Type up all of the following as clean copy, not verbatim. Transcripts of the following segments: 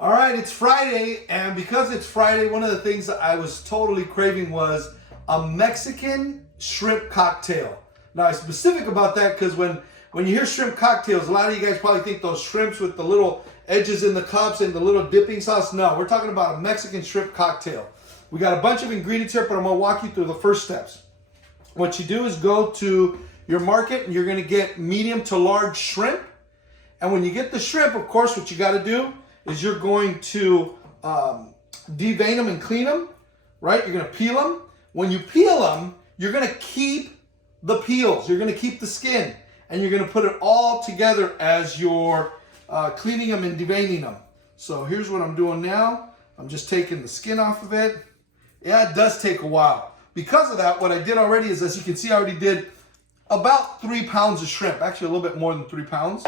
All right, it's Friday, and because it's Friday, one of the things that I was totally craving was a Mexican shrimp cocktail. Now, I'm specific about that because when you hear shrimp cocktails, a lot of you guys probably think those shrimps with the little edges in the cups and the little dipping sauce. No, we're talking about a Mexican shrimp cocktail. We got a bunch of ingredients here, but I'm going to walk you through the first steps. What you do is go to your market, and you're going to get medium to large shrimp. And when you get the shrimp, of course, what you got to do is you're going to devein them and clean them, right? You're going to peel them. When you peel them, you're going to keep the peels. You're going to keep the skin. And you're going to put it all together as you're cleaning them and deveining them. So here's what I'm doing now. I'm just taking the skin off of it. Yeah, it does take a while. Because of that, what I did already is, as you can see, I already did about 3 pounds of shrimp. Actually, a little bit more than 3 pounds.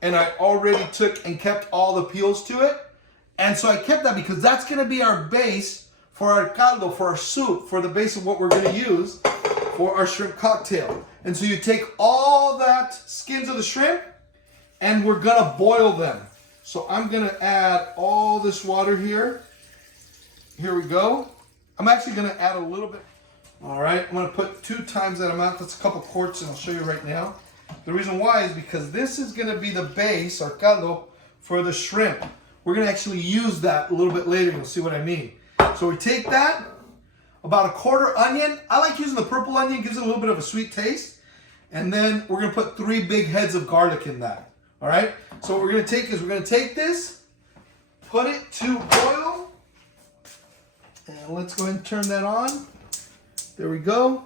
And I already took and kept all the peels to it. And so I kept that because that's going to be our base for our caldo, for our soup, for the base of what we're going to use for our shrimp cocktail. And so you take all that skins of the shrimp and we're going to boil them. So I'm going to add all this water here. Here we go. I'm actually going to add a little bit. All right, I'm going to put 2 times that amount. That's a couple quarts, and I'll show you right now. The reason why is because this is going to be the base, our caldo, for the shrimp. We're going to actually use that a little bit later. You'll see what I mean. So we take that, about 1/4 onion. I like using the purple onion. It gives it a little bit of a sweet taste. And then we're going to put 3 big heads of garlic in that. All right? So what we're going to take is we're going to take this, put it to boil. And let's go ahead and turn that on. There we go.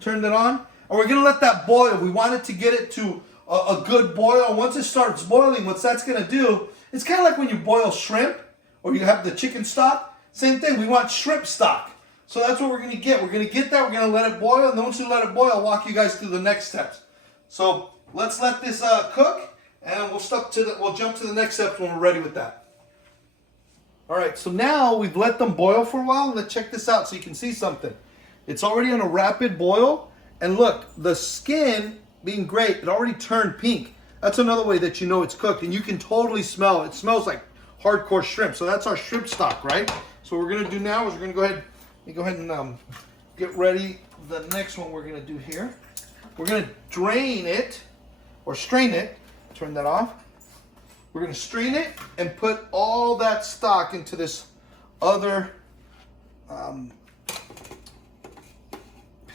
Turn that on. And we're going to let that boil. We want it to get it to a good boil. Once it starts boiling, what that's going to do, it's kind of like when you boil shrimp or you have the chicken stock. Same thing. We want shrimp stock. So that's what we're going to get. We're going to get that. We're going to let it boil. And then once we let it boil, I'll walk you guys through the next steps. So let's let this cook. And we'll jump to the next steps when we're ready with that. All right. So now we've let them boil for a while. Let's check this out so you can see something. It's already on a rapid boil. And look, the skin being great, it already turned pink. That's another way that you know it's cooked. And you can totally smell it. It smells like hardcore shrimp. So that's our shrimp stock, right? So what we're going to do now is we're going to go ahead and get ready. The next one we're going to do here. We're going to drain it or strain it. Turn that off. We're going to strain it and put all that stock into this other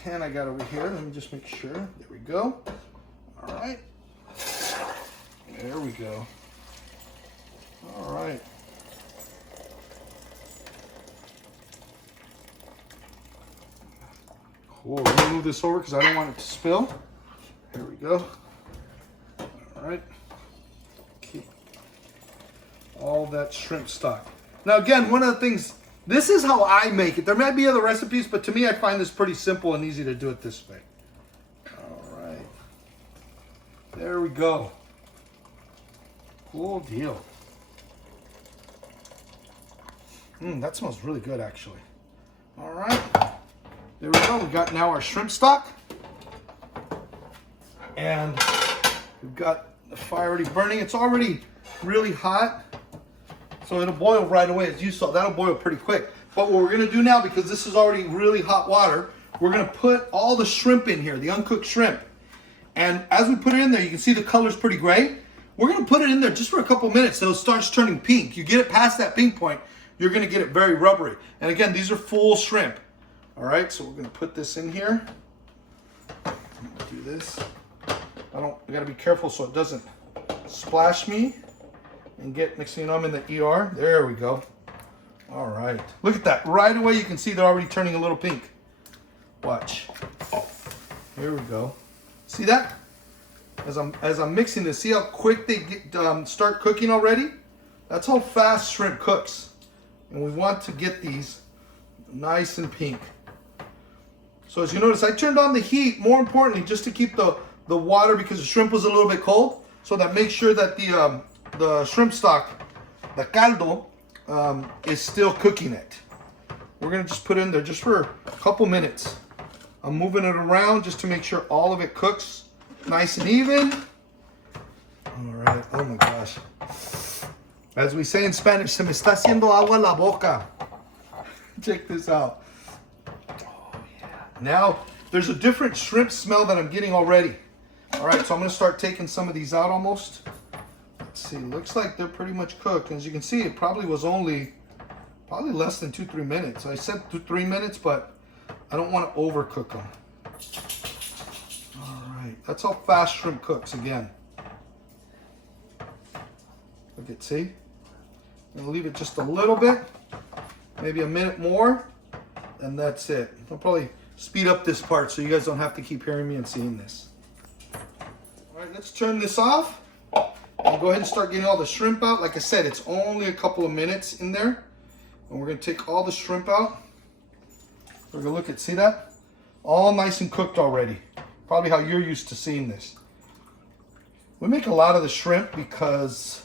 pan I got over here. Let me just make sure. There we go. All right. There we go. All right. Cool. Let me move this over because I don't want it to spill. Here we go. All right. Keep all that shrimp stock. Now again, one of the things, this is how I make it. There might be other recipes, but to me, I find this pretty simple and easy to do it this way. All right. There we go. Cool deal. That smells really good, actually. All right. There we go. We got now our shrimp stock. And we've got the fire already burning. It's already really hot. So it'll boil right away. As you saw, that'll boil pretty quick. But what we're going to do now, because this is already really hot water, we're going to put all the shrimp in here, the uncooked shrimp. And as we put it in there, you can see the color's pretty gray. We're going to put it in there just for a couple minutes so it starts turning pink. You get it past that pink point, you're going to get it very rubbery. And again, these are full shrimp. All right, so we're going to put this in here. Do this. I got to be careful so it doesn't splash me and get, next thing you know, I'm in the ER. There we go. All right. Look at that. Right away, you can see they're already turning a little pink. Watch. Here we go. See that? As I'm mixing this, see how quick they start cooking already? That's how fast shrimp cooks. And we want to get these nice and pink. So as you notice, I turned on the heat, more importantly, just to keep the water, because the shrimp was a little bit cold, so that makes sure that the shrimp stock, the caldo, is still cooking it. We're going to just put it in there just for a couple minutes. I'm moving it around just to make sure all of it cooks nice and even. All right. Oh my gosh. As we say in Spanish, se me está haciendo agua la boca. Check this out. Oh, yeah. Now, there's a different shrimp smell that I'm getting already. All right, so I'm going to start taking some of these out almost. Let's see. Looks like they're pretty much cooked. As you can see, it probably was probably less than 2-3 minutes. I said 2-3 minutes, but I don't want to overcook them. All right, that's how fast shrimp cooks again. Look at, see? I'm going to leave it just a little bit, maybe a minute more, and that's it. I'll probably speed up this part so you guys don't have to keep hearing me and seeing this. All right, let's turn this off and go ahead and start getting all the shrimp out. Like I said, it's only a couple of minutes in there, and we're going to take all the shrimp out. We're going to look at, see that? All nice and cooked already. Probably how you're used to seeing this. We make a lot of the shrimp because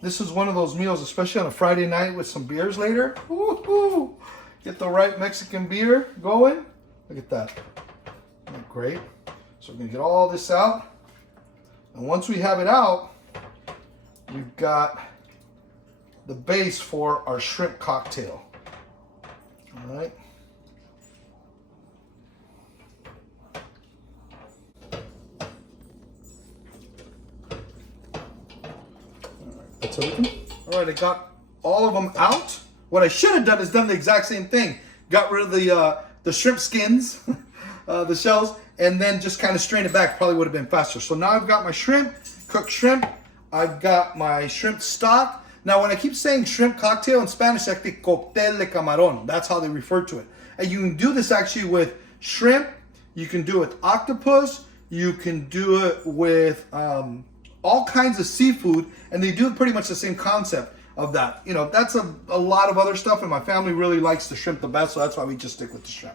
this is one of those meals, especially on a Friday night with some beers later. Woo-hoo. Get the right Mexican beer going. Look at that. Isn't that great? So we're going to get all this out. And once we have it out, we've got the base for our shrimp cocktail. All right. That's everything. All right, I got all of them out. What I should have done is done the exact same thing. Got rid of the shrimp skins, the shells, and then just kind of strained it back. Probably would have been faster. So now I've got my shrimp, cooked shrimp. I've got my shrimp stock. Now, when I keep saying shrimp cocktail in Spanish, it's actually cóctel de camarón. That's how they refer to it. And you can do this actually with shrimp. You can do it with octopus. You can do it with all kinds of seafood, and they do pretty much the same concept of that. You know, that's a lot of other stuff, and my family really likes the shrimp the best, so that's why we just stick with the shrimp.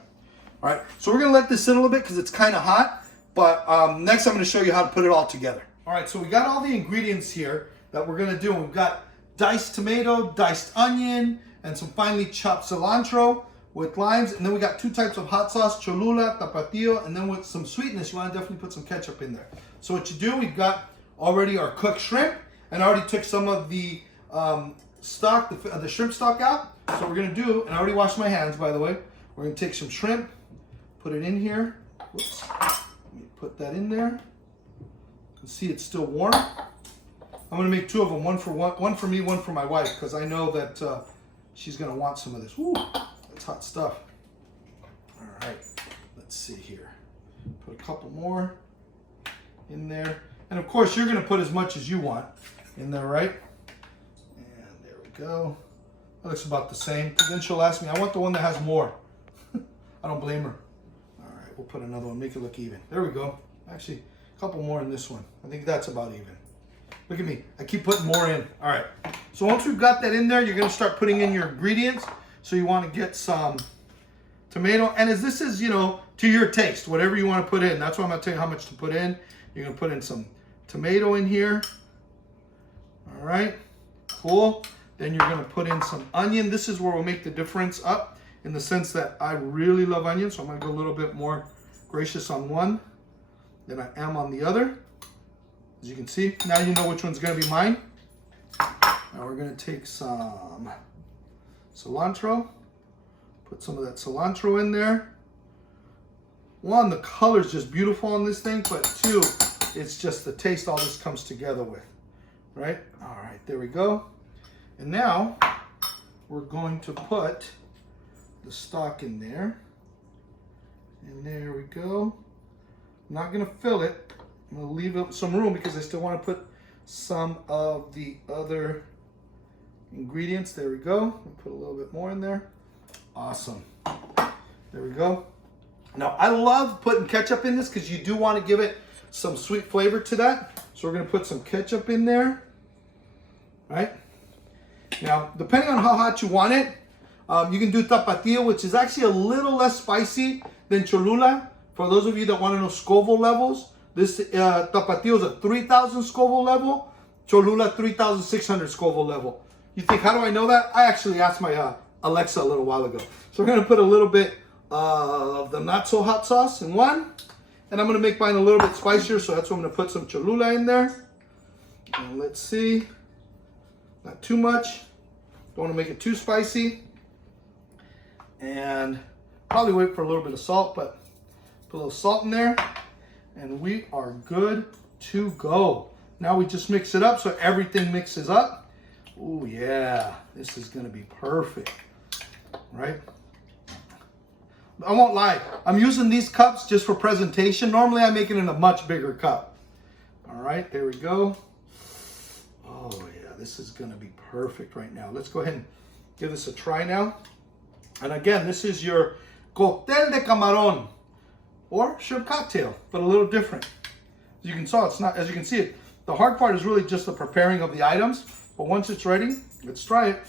All right, so we're gonna let this sit a little bit because it's kind of hot, but next I'm gonna show you how to put it all together. All right, so we got all the ingredients here that we're gonna do. We've got diced tomato, diced onion, and some finely chopped cilantro with limes, and then we got 2 types of hot sauce, Cholula, Tapatio, and then with some sweetness, you wanna definitely put some ketchup in there. So what you do, we've got already our cooked shrimp, and I already took some of the stock, the shrimp stock out. So what we're gonna do, and I already washed my hands, by the way. We're gonna take some shrimp, put it in here. Whoops. Let me put that in there. You can see it's still warm. I'm gonna make 2 of them, one for me, one for my wife, because I know that she's gonna want some of this. Woo, that's hot stuff. All right, let's see here. Put a couple more in there. And of course, you're going to put as much as you want in there, right? And there we go. That looks about the same. Because then she'll ask me, I want the one that has more. I don't blame her. All right, we'll put another one, make it look even. There we go. Actually, a couple more in this one. I think that's about even. Look at me. I keep putting more in. All right. So once we've got that in there, you're going to start putting in your ingredients. So you want to get some tomato. And as this is, you know, to your taste, whatever you want to put in. That's why I'm going to tell you how much to put in. You're going to put in some tomato in here. All right, cool. Then you're gonna put in some onion. This is where we'll make the difference up in the sense that I really love onions, so I'm gonna go a little bit more gracious on one than I am on the other. As you can see, now you know which one's gonna be mine. Now we're gonna take some cilantro, put some of that cilantro in there. 1, the color's just beautiful on this thing, but 2, it's just the taste all this comes together with, right? All right, there we go. And now we're going to put the stock in there. And there we go. I'm not gonna fill it. I'm gonna leave up some room because I still wanna put some of the other ingredients. There we go. I'll put a little bit more in there. Awesome. There we go. Now, I love putting ketchup in this because you do want to give it some sweet flavor to that. So we're going to put some ketchup in there. Right? Now, depending on how hot you want it, you can do Tapatio, which is actually a little less spicy than Cholula. For those of you that want to know Scoville levels, this Tapatio is a 3,000 Scoville level. Cholula, 3,600 Scoville level. You think, how do I know that? I actually asked my Alexa a little while ago. So we're going to put a little bit of the not so hot sauce in one, and I'm going to make mine a little bit spicier, so that's why I'm going to put some Cholula in there. And let's see. Not too much. Don't want to make it too spicy. And probably wait for a little bit of salt, but put a little salt in there. And we are good to go. Now we just mix it up so everything mixes up. Oh yeah, this is gonna be perfect, right? I won't lie, I'm using these cups just for presentation. Normally I make it in a much bigger cup. All right, there we go. Oh yeah, this is gonna be perfect right now. Let's go ahead and give this a try now. And again, this is your cóctel de camarón or shrimp cocktail, but a little different. As you can saw, it's not, as you can see it, the hard part is really just the preparing of the items. But once it's ready, let's try it.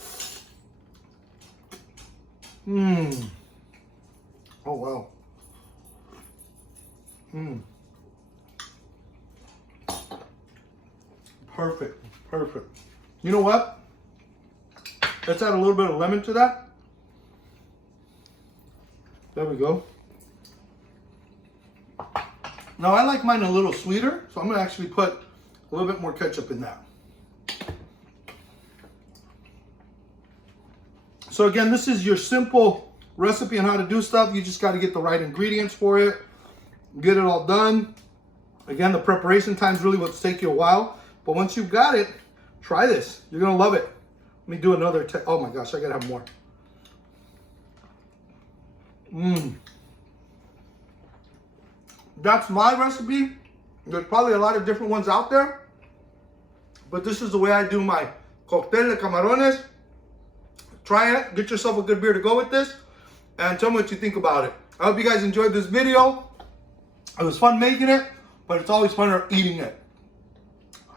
Mmm. Oh, wow. Mmm. Perfect. Perfect. You know what? Let's add a little bit of lemon to that. There we go. Now, I like mine a little sweeter, so I'm going to actually put a little bit more ketchup in that. So again, this is your simple recipe on how to do stuff. You just got to get the right ingredients for it, get it all done. Again, the preparation time is really what's take you a while. But once you've got it, try this. You're going to love it. Let me do another. Oh my gosh, I got to have more. Mmm. That's my recipe. There's probably a lot of different ones out there. But this is the way I do my cóctel de camarones. Try it. Get yourself a good beer to go with this. And tell me what you think about it. I hope you guys enjoyed this video. It was fun making it, but it's always funner eating it.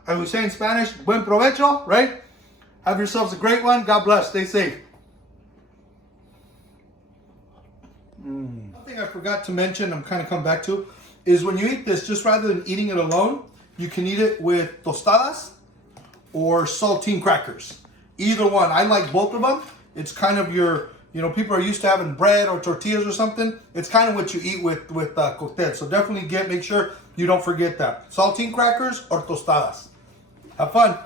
As we say in Spanish, buen provecho, right? Have yourselves a great one. God bless. Stay safe. One thing I forgot to mention, I'm kind of come back to, is when you eat this, just rather than eating it alone, you can eat it with tostadas or saltine crackers. Either one. I like both of them. It's kind of your, you know, people are used to having bread or tortillas or something. It's kind of what you eat with cóctel. So definitely make sure you don't forget that. Saltine crackers or tostadas. Have fun.